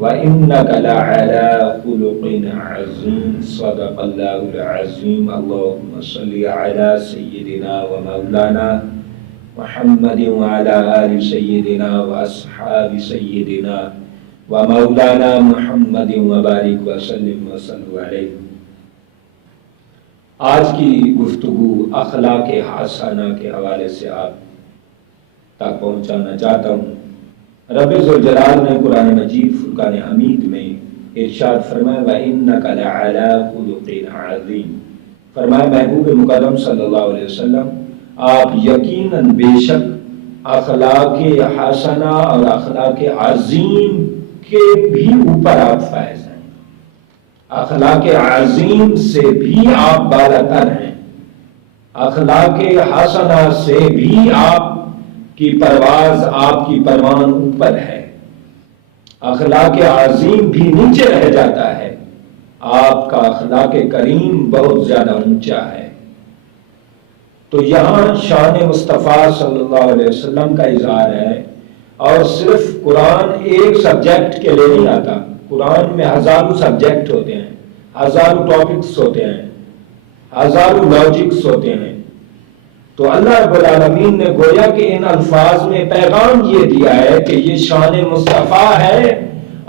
وَإِنَّكَ لَعَلَىٰ خُلُقٍ عَظِيمٍ صدق اللہ العظیم اللہم صلی علی سیدنا و مولانا محمد وعلی آل سیدنا و اصحاب سیدنا و مولانا محمد وبارک وسلم وصلوا علیہ۔ آج کی گفتگو اخلاق حسنہ کے حوالے سے آپ تک پہنچانا چاہتا ہوں۔ رب ذوالجلال نے قرآن مجید فرقان حمید میں ارشاد فرمایا وَإِنَّكَ لَعَلَىٰ خُلُقٍ عَظِيمٍ، فرمایا محبوب مکرم صلی اللہ علیہ وسلم آپ یقیناً بے شک اخلاق حسنہ اور اخلاق عظیم کے بھی اوپر آپ فائز ہیں، اخلاق عظیم سے بھی آپ بالاتر ہیں، اخلاق حسنہ سے بھی آپ کی پرواز، آپ کی پروان اوپر ہے، اخلاق عظیم بھی نیچے رہ جاتا ہے، آپ کا اخلاق کریم بہت زیادہ اونچا ہے۔ تو یہاں شان مصطفیٰ صلی اللہ علیہ وسلم کا اظہار ہے، اور صرف قرآن ایک سبجیکٹ کے لیے نہیں آتا، قرآن میں ہزاروں سبجیکٹ ہوتے ہیں، ہزاروں ٹاپکس ہوتے ہیں، ہزاروں لاجکس ہوتے ہیں۔ تو اللہ رب العالمین نے گویا کہ ان الفاظ میں پیغام یہ دیا ہے کہ یہ شان مصطفیٰ ہے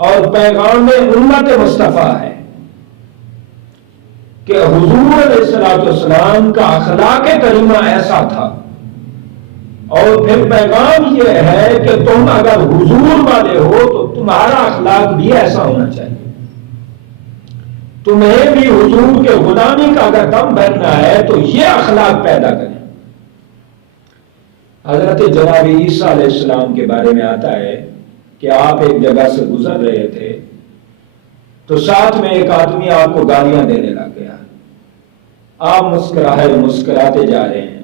اور پیغام امت مصطفیٰ ہے کہ حضور علیہ السلام کا اخلاق کریمہ ایسا تھا، اور پھر پیغام یہ ہے کہ تم اگر حضور والے ہو تو تمہارا اخلاق بھی ایسا ہونا چاہیے، تمہیں بھی حضور کے غلامی کا اگر دم بھرنا ہے تو یہ اخلاق پیدا کریں۔ حضرت جناب عیسیٰ علیہ السلام کے بارے میں آتا ہے کہ آپ ایک جگہ سے گزر رہے تھے تو ساتھ میں ایک آدمی آپ کو گالیاں دینے لگ گیا، آپ مسکراتے جا رہے ہیں،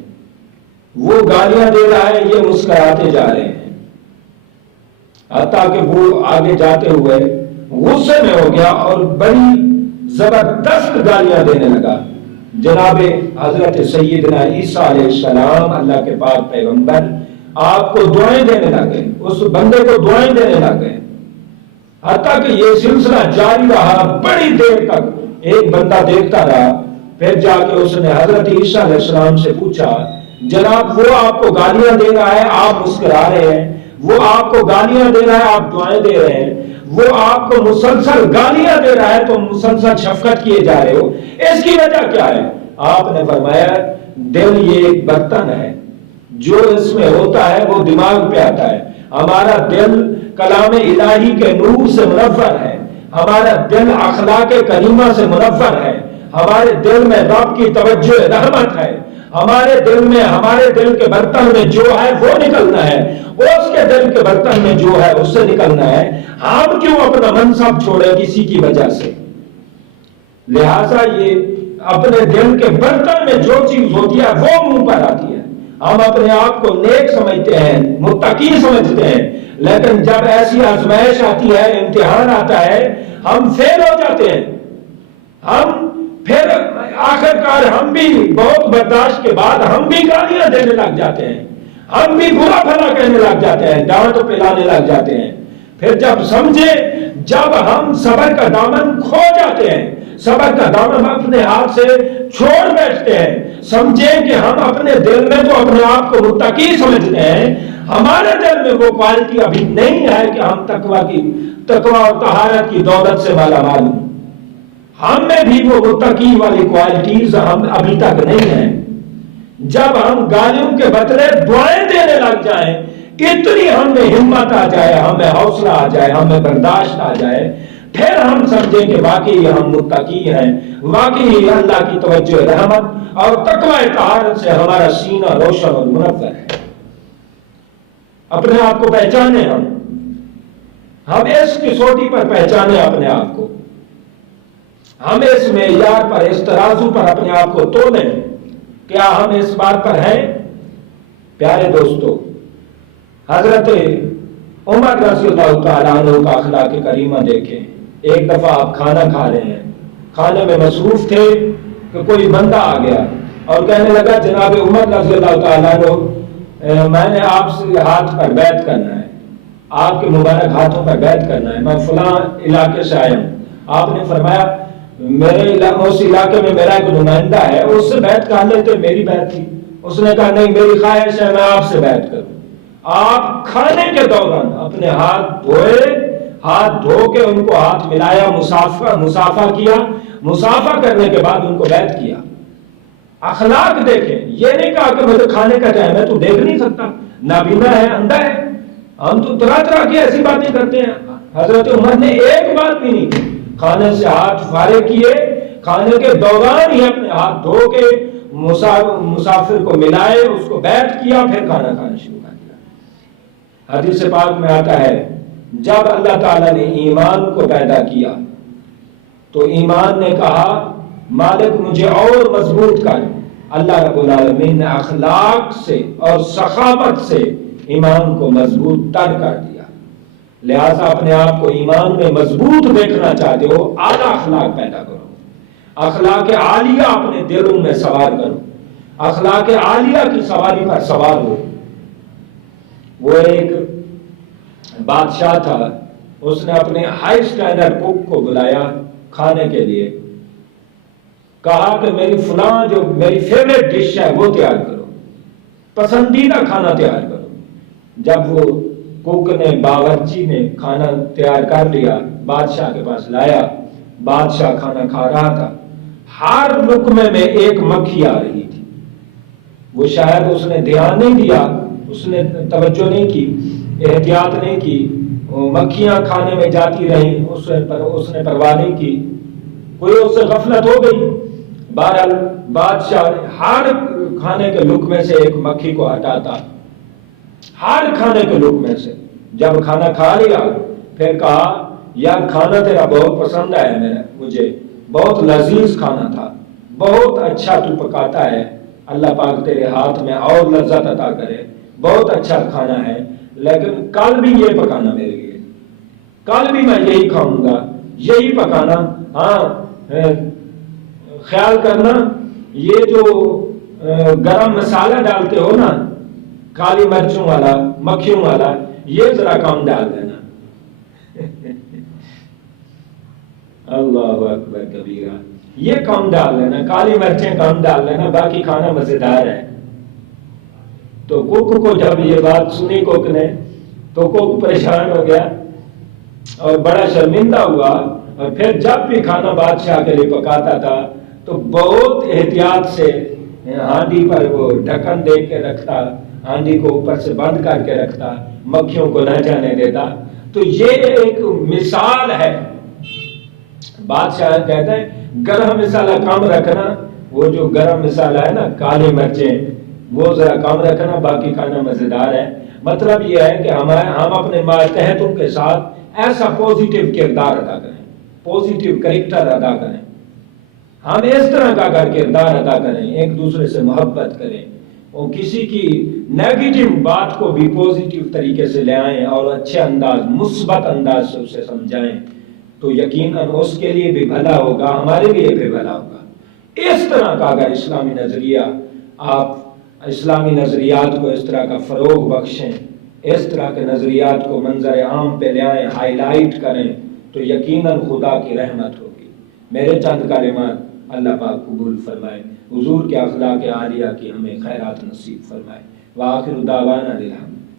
وہ گالیاں دے رہا ہے، یہ مسکراتے جا رہے ہیں، حتیٰ کہ وہ آگے جاتے ہوئے غصے میں ہو گیا اور بڑی زبردست گالیاں دینے لگا۔ جناب حضرت سیدنا عیسیٰ علیہ السلام اللہ کے پاک پیغمبر آپ کو دعائیں دینے لگے، اس بندے کو دعائیں دینے لگے، حتیٰ کہ یہ سلسلہ جاری رہا بڑی دیر تک، ایک بندہ دیکھتا رہا، پھر جا کے اس نے حضرت عیسیٰ علیہ السلام سے پوچھا جناب وہ آپ کو گالیاں دے رہا ہے، آپ مسکرا رہے ہیں، وہ آپ کو گالیاں دے رہا ہے، آپ دعائیں دے رہے ہیں، وہ آپ کو مسلسل گالیاں دے رہا ہے تو مسلسل شفقت کیے جا رہے ہو، اس کی وجہ کیا ہے؟ آپ نے فرمایا دل یہ ایک برتن ہے، جو اس میں ہوتا ہے وہ دماغ پہ آتا ہے، ہمارا دل کلام الہی کے نور سے منور ہے، ہمارا دل اخلاق کریمہ سے منور ہے، ہمارے دل میں رب کی توجہ رحمت ہے، ہمارے دل کے برتن میں جو ہے وہ نکلنا ہے، اس کے دل کے برتن میں جو ہے اس سے نکلنا ہے۔ ہم کیوں اپنا منصب چھوڑے کسی کی وجہ سے؟ لہٰذا یہ اپنے دل کے برتن میں جو چیز ہوتی ہے وہ منہ پر آتی ہے۔ ہم اپنے آپ کو نیک سمجھتے ہیں، متقی سمجھتے ہیں، لیکن جب ایسی آزمائش آتی ہے، امتحان آتا ہے، ہم فیل ہو جاتے ہیں، ہم پھر آخرکار ہم بھی بہت برداشت کے بعد ہم بھی گالیاں دینے لگ جاتے ہیں، ہم بھی برا بھلا کہنے لگ جاتے ہیں، ڈانٹ پلانے لگ جاتے ہیں۔ پھر جب ہم صبر کا دامن کھو جاتے ہیں، صبر کا دامن اپنے ہاتھ سے چھوڑ بیٹھتے ہیں، سمجھیں کہ ہم اپنے دل میں تو اپنے آپ کو متقی سمجھتے ہیں، ہمارے دل میں وہ کوالٹی ابھی نہیں ہے کہ ہم تقوی اور طہارت کی دولت سے مالا مال ہوں، ہم میں بھی وہ متقی والی کوالٹیز ہم ابھی تک نہیں ہیں۔ جب ہم گالیوں کے بدلے دعائیں دینے لگ جائیں، اتنی ہم میں ہمت آ جائے، ہمیں حوصلہ آ جائے، ہمیں برداشت آ جائے، پھر ہم سمجھیں کہ واقعی ہم متقی ہیں، واقعی اللہ کی توجہ رحمت اور تقوی طہارت سے ہمارا سینہ روشن اور منور ہے۔ اپنے آپ کو پہچانے، ہم اس کسوٹی پر پہچانے اپنے آپ کو، ہم اس معیار پر، اس ترازو پر اپنے آپ کو تولیں، کیا ہم اس بات پر ہیں؟ پیارے دوستو، حضرت عمر رضی اللہ تعالیٰ عنہ کا اخلاق کریمہ دیکھیں۔ ایک دفعہ آپ کھانا کھا رہے ہیں، کھانے میں مصروف تھے کہ کوئی بندہ آ گیا اور کہنے لگا جناب عمر رضی اللہ تعالیٰ عنہ میں نے آپ سے ہاتھ پر بیعت کرنا ہے۔ آپ کے مبارک ہاتھوں پر بیعت کرنا ہے، میں فلاں علاقے سے آیا ہوں۔ آپ نے فرمایا اس علاقے میں میرا ایک نمائندہ ہے، اس سے بیعت کر لیتے، میری بیعت تھی۔ اس نے کہا نہیں، میری خواہش ہے میں آپ سے بیعت کروں۔ آپ کھانے کے دوران اپنے ہاتھ دھوئے، ہاتھ دھو کے ان کو ہاتھ ملایا، مسافہ کیا، مسافہ کرنے کے بعد ان کو بیعت کیا۔ اخلاق دیکھیں، یہ نہیں کہا کہ مجھے کھانے کا ٹائم ہے تو دیکھ نہیں سکتا، نابینا ہے، اندھا ہے۔ ہم تو طرح طرح کی ایسی باتیں کرتے ہیں۔ حضرت عمر نے ایک بات بھی نہیں کی، کھانے سے ہاتھ فارغ کیے، کھانے کے دوران ہی اپنے ہاتھ دھو کے مسافر کو ملائے، اس کو بیعت کیا، پھر کھانا کھانا شروع کر دیا۔ حدیث پاک میں آتا ہے جب اللہ تعالیٰ نے ایمان کو پیدا کیا تو ایمان نے کہا مالک مجھے اور مضبوط کر۔ اللہ رب العالمین نے اخلاق سے اور سخاوت سے ایمان کو مضبوط تر کر دیا۔ لہذا اپنے آپ کو ایمان میں مضبوط دیکھنا چاہتے ہو، اعلیٰ اخلاق پیدا کرو، اخلاق عالیہ اپنے دلوں میں سوار کرو، اخلاق عالیہ کی سواری پر سوار ہو۔ وہ ایک بادشاہ تھا، اس نے اپنے ہائی اسٹینڈرڈ کوک کو بلایا کھانے کے لیے، کہا کہ میری فلاں جو میری فیوریٹ ڈش ہے وہ تیار کرو، پسندیدہ کھانا تیار کرو۔ جب وہ کوک نے، باورچی نے کھانا تیار کر لیا، بادشاہ کے پاس لایا، بادشاہ کھانا کھا رہا تھا، ہر لقمے میں ایک مکھی آ رہی تھی۔ وہ شاید اس نے دھیان نہیں دیا، اس نے توجہ نہیں کی، احتیاط نہیں کی، مکھیاں کھانے میں جاتی رہیں، اس نے پرواہ نہیں کی، کوئی اس سے غفلت ہو گئی۔ بہرحال بادشاہ ہر کھانے کے لقمے سے ایک مکھی کو ہٹاتا، ہر کھانے کے لقمے سے۔ جب کھانا کھا لیا پھر کہا یار کھانا تیرا بہت پسند ہے، مجھے بہت لذیذ کھانا تھا، بہت اچھا تو پکاتا ہے، اللہ پاک تیرے ہاتھ میں اور لذت عطا کرے، بہت اچھا کھانا ہے، لیکن کل بھی یہ پکانا میرے لیے، کل بھی میں یہی کھاؤں گا، یہی پکانا۔ ہاں خیال کرنا یہ جو گرم مسالہ ڈالتے ہو نا، کالی مرچوں والا، مکھیوں والا، یہ ذرا کم ڈال دینا۔ اللہ اکبر کبیرہ، یہ کم ڈال لینا، کالی مرچیں کم ڈال لینا، باقی کھانا مزیدار ہے۔ تو کوک کو جب یہ بات سنی کوک نے تو کوک پریشان ہو گیا اور بڑا شرمندہ ہوا، اور پھر جب بھی کھانا بادشاہ کے لیے پکاتا تھا تو بہت احتیاط سے ہانڈی پر وہ ڈھکن دے کے رکھتا، ہانڈی کو اوپر سے بند کر کے رکھتا، مکھیوں کو نہ جانے دیتا۔ تو یہ ایک مثال ہے۔ بادشاہ کہتا ہے گرم مسالہ کم رکھنا، وہ جو گرم مسالہ ہے نا، کالی مرچیں، وہ ذرا کم رکھنا، باقی کھانا مزیدار ہے۔ مطلب یہ ہے کہ ہم اپنے ماتحتوں کے ساتھ ایسا پوزیٹیو کردار ادا کریں، پوزیٹیو کریکٹر ادا کریں، ہم اس طرح کا اگر کردار ادا کریں، ایک دوسرے سے محبت کریں اور کسی کی نیگیٹو بات کو بھی پوزیٹیو طریقے سے لے آئیں اور اچھے انداز، مثبت انداز سے اسے سمجھائیں، تو یقیناً اس کے لیے بھی بھلا ہوگا، ہمارے لیے بھی بھلا ہوگا۔ اس طرح کا اگر اسلامی نظریہ، آپ اسلامی نظریات کو اس طرح کا فروغ بخشیں، اس طرح کے نظریات کو منظر عام پہ لے آئیں، ہائی لائٹ کریں، تو یقیناً خدا کی رحمت ہوگی۔ میرے چند کلمات اللہ پاک قبول فرمائے، حضور کے اخلاق عالیہ کی ہمیں خیرات نصیب فرمائے۔ وآخر دعوانا الحمد